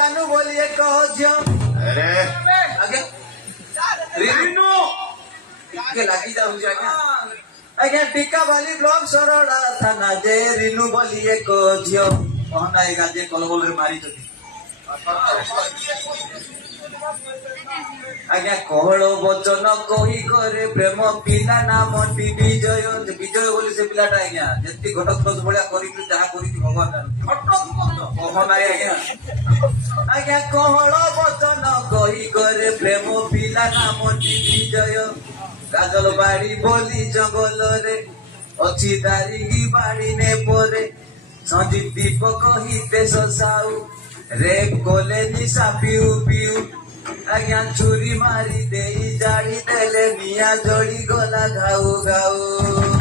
रानू बोलिए कहो झियो अरे आगे रिनू के लागी जाऊ आज्ञा आज्ञा टीका वाली ब्लॉक सरोड़ा थाना जे रिनू बोलिए कहो झियो कहना ए गाजे कलबल रे मारी जति आज्ञा कहलो वचन कही करे प्रेम पिला नाम विजय विजय बोली से पिलाटा आज्ञा जेति घटक भलिया करी जहा करी भगवान कहना आज्ञा आज्ञा कहलो वचन कही करे प्रेम पिला नाम विजय गाजल बाड़ी बोली जंगल रे अच्छी दारी बाड़ी ने परे संजीत दीपक हितेश साहू रे कोले निशा पिउ पिउ आज्ञा छुरी मारी दे जाड़ी देले निया जड़ी गला घाऊ घाऊ।